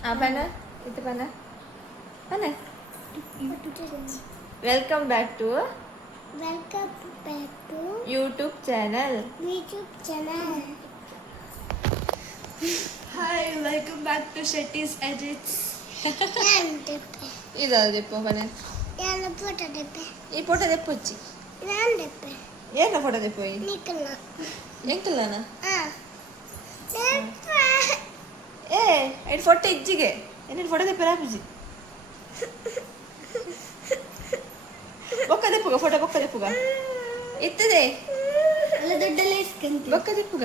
Pana, itu Pana. Pana. Welcome back to YouTube channel. Hi, welcome back to Shetty's Edits. ಇದಲ್ಲ ದೆಪ್ಪು Pana. ಈ photo ದೆಪ್ಪುಚ್ಚಿ. ಏನ photo ದೆಪ್ಪು ಈ? ಎಂಕಲ್ಲನ? ಏ ಐದು ಫೋಟೋ ಇಜ್ಜಿಗೆ. ಏನೇನು ಫೋಟೋ ದೆಪ್ಪು ರಾಪುಜಿ. ಬೊಕ್ಕ ದೆಪ್ಪುಗ ಫೋಟೋ ಬೊಕ್ಕ ದೆಪ್ಪುಗ. ಇತ್ತದೆ. ಅಲ್ಲ ದೊಡ್ಡಲ್ಲ ಇಸ್ಕಂತ. ಬೊಕ್ಕ ದೆಪ್ಪುಗ.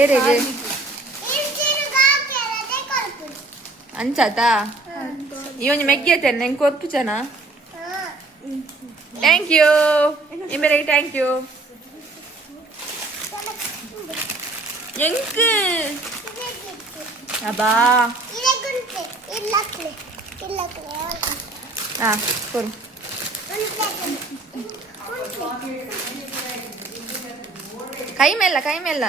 ಏರೆಗೆ. ಅಂಚಾತಾ ಇವನು ಮೆಗ್ಗೆತೇನೆ ನಂಗೆ ಕೊರ್ಪುಚನ ಥ್ಯಾಂಕ್ ಯು ಇಮೇಲೆ ಥ್ಯಾಂಕ್ ಯು ಎಂಕ್ ಅಬ್ಬಾ ಹಾ ಕೊರು ಕೈ ಮೇಲ್ಲ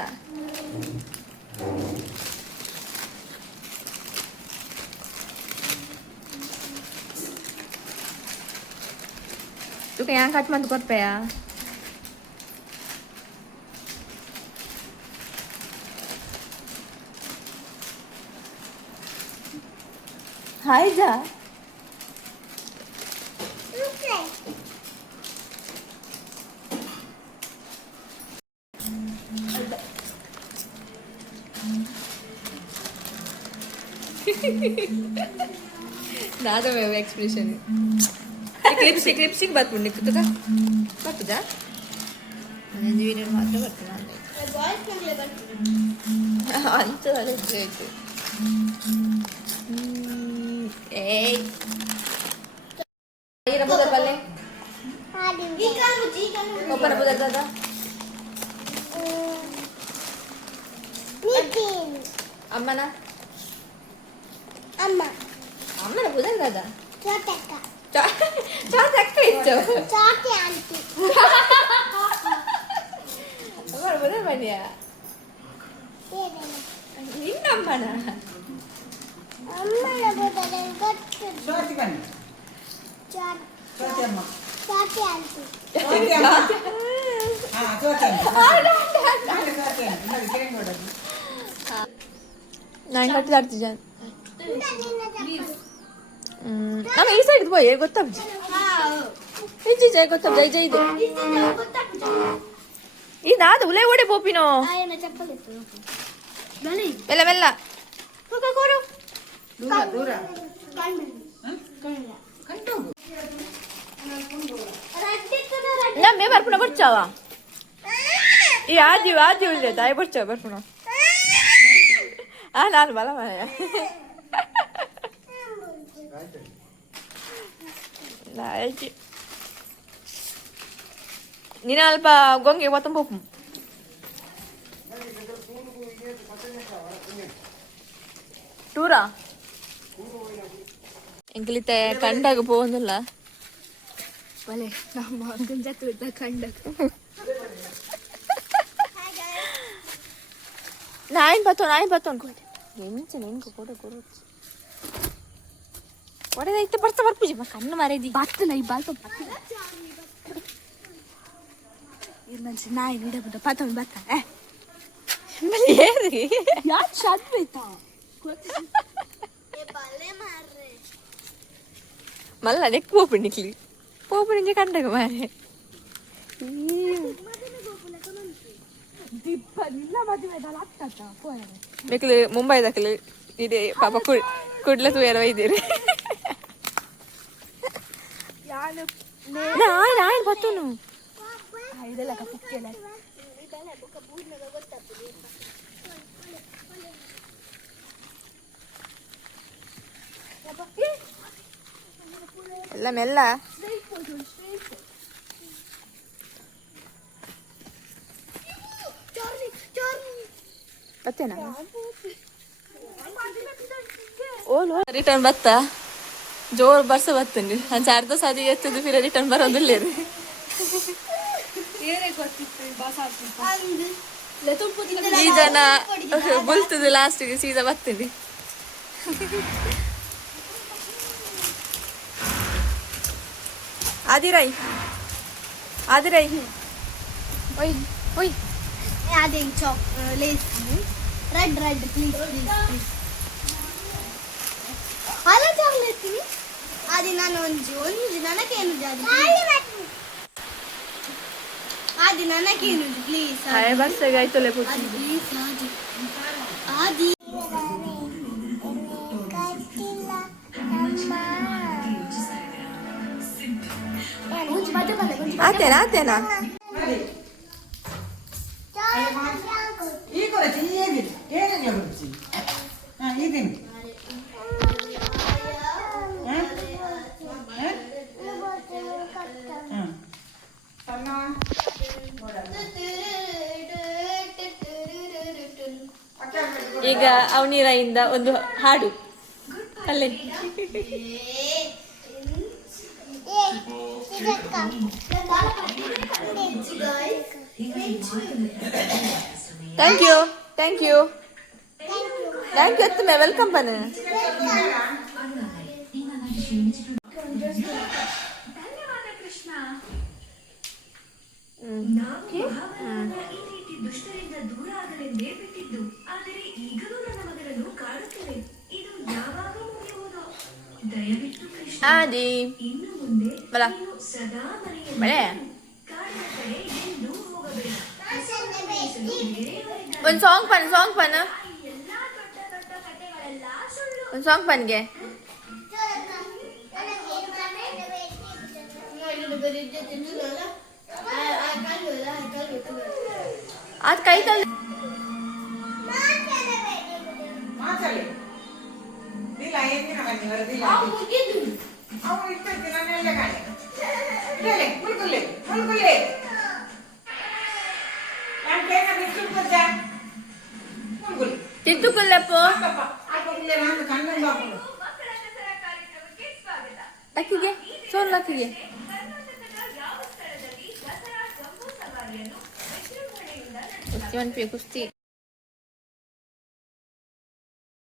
Tuh kayak angkat mah tukar ya. Hai Ja. Nada meu expression. Clipsing buat punik itu kan? Apa dah? Nanti video macam apa nanti? Anjir ada itu. Ini rambut terbalik. Apa rambut terbalik? Amma na? Amma rambut terbalik. Cocok itu. Cocok anti. Apa benar dia? Ini mana? Amma lebih dari betul. Cocok kan? Cocok amma. Cocok anti. Cocok amma. Ah, cocok. Ada. Ini kering udah. Nah, ini kata artijan. ನಮ್ಮ ಈ side ಹೋಯ್ ಗೊತ್ತಾಗ್ತದೆ ಹೆಜ್ಜೆ ಗೊತ್ತಾಗ್ತದೆ ಜೈ ಇದೆ ಇದಾದ ಉಲೆ ಓಡೆ ಪೋಪಿನೋ ಮೆಲ್ಲ ಮೆಲ್ಲ ಕೋರು ದೂರ ನಮ್ಮೆ ಬರ್ಪುಣ ಬರ್ಚಾವ ಈ ಆದಿ ಉಳ್ಳೆ ತಾಯಿ ಬರ್ಚಾವ ಬರ್ಪುಣ ನಾನು ಬಲ ಮನೆಯ ನೀನು ಅಲ್ಪ ಗೊಂಗೆ ಒತ್ತಂಬೋಪು ಟೂರಾ ಎಂಕಲಿತೆ ಕಂಡಾಗ പോകുന്നിಲ್ಲ ಬಲೆ ನಮ್ಮ ಗುಂಜತ್ತು ಕಂಡಾಗ ನಾಯಿನ್ ಬತ್ತೋನ್ ಕೊಡಿ ಎಂಚ ನೆನ್ಕೊ ಕೊಡು ಒಡೆದೈತೆ ಬರ್ಪೂಜಿ ಕಣ್ಣು ಮಾರೇದಿ ಬತ್ತಲ್ಲ ಈ ಬಾಲ್ತ ಮನುಷ್ಯ ನಾಯಿ ನೀಡಬಿಟ್ಟ ಪತ್ತೊಂದು ಬತ್ತ ಏರಿ ಯಾಕೆ ಶಾದ್ ಬೈತಾ ಮಲ್ಲ ನೆಕ್ ಪೋಪುಣಿಗೆ ಕಂಡಾಗ ಮಾರೆ ಬೇಕಲಿ ಮುಂಬೈದಾಕಲಿ ಇದೆ ಪಾಪ ಕುಡ್ಲ ತೂಯರ ಒಯ್ದಿರಿ ನಾಯಿ ಬತ್ತನು ಇದೆಲ್ಲ ಪುಕ್ಕೆಲ್ಲ ಎಲ್ಲ ಮೆಲ್ಲ ಬತ್ತೇನಾ ಓಲು ರಿಟರ್ನ್ ಬತ್ತ ಜೋರ್ ಬರ್ಸ ಬತ್ತಂడి ಅಂಚ ಅರ್ಧ ಸಾದಿ ಎತ್ತದು ಫಿರ ರಿಟರ್ನ್ ಬರೋದಿಲ್ಲ ರೀ ಏನೇ ಗೊತ್ತಿತ್ತು ಬಾಸ ಈ ಜನ ಬುಲ್ತದು ಲಾಸ್ಟಿಗೆ ಸೀದಾ ಬರ್ತದೆ. ಆದಿರೈ ಒಯ್ ಒಯ್ ಅದೇ ಲೇಸ್ ರೆಡ್ ಪ್ಲೀಸ್ ಅಲ್ಲ ಚಾಕ್ಲೇಟ್ ಅದೇ ನಾನು ಒಂದು ನನಗೇನು ಆದಿ ನನಗೇನು ಪ್ಲೀಸ್ ಬಸ್ಸಾಗಿ ಆಯ್ತಲ್ಲ ಪೂಜೆ. ಪ್ಲೀಸ್ ಆದಿ ಆತೇನಾ ನೋಡಿ. ಈ ಕೊರಚಿ ಏನಿಲ್ಲ ಏನಿಲ್ಲ ಕೊರಚಿ. ಇದೀನಿ ಈಗ ಅವನಿರಿಂದ ಒಂದು ಹಾಡು ಅಲ್ಲೇ. ಥ್ಯಾಂಕ್ ಯು ಎತ್ತುಮೆ ವೆಲ್ಕಮ್ ಪನ್. ದುಷ್ಟರಿಂದ ದೂರ ಆಗಲೆಂದೇ ಬಿಟ್ಟಿದ್ದು, ಆದರೆ ಈಗಲೂ ನನ್ನ ಮಗನನ್ನು ಕಾಡುತ್ತಿದೆ. ಇದು ಯಾವಾಗ ಮುಗಿಯುವುದೋ? ದಯವಿಟ್ಟು ಕೃಷ್ಣ, ಆದಿ ಇನ್ನು ಮುಂದೆ ಬಲ ನೀನು ಸದಾ ಬಳೆ ಮನೆಯಲ್ಲಿ ಕಾಡಿನ ಕಡೆ ಎಂದೂ ಹೋಗಬೇಡ. ಒಂದು ಸಾಂಗ್ ಪನ್ ಎಲ್ಲಾ ದೊಡ್ಡ ದೊಡ್ಡ ಕಥೆಗಳೆಲ್ಲ ಸುಳ್ಳು. ಒಂದು ಸಾಂಗ್ ಪನ್ಗೆ ಅದು ಕೈ ತಳ್ಳಿ ಮಾತಾಡಿ ಇಲ್ಲ ಏನಿನ ಬನ್ನಿ ವರದಿಲ್ಲ ಅವನು ಇರ್ತೈತಿ ನನ್ನೆಲ್ಲ ಕಾಣೆ ಇಲ್ಲೇ ಮುಳ್ಗುಲ್ಲೆ ನಾನು ಬೇಗ ಬಿಟ್ಟು ಕೊಡ್ದ ಮುಳ್ಗುಲ್ಲೆ ತಿದ್ದುಕೊಳ್ಳಪ್ಪು ಅಪ್ಪ ಆಪುಲ್ಲೆ ನಾನು ಕಣ್ಣನ್ನು ಬಾಪುಡು ಲಕ್ಕಿಗೆ ಸೋನ್ ಲಕ್ಕಿಗೆ ಕುಸ್ತಿ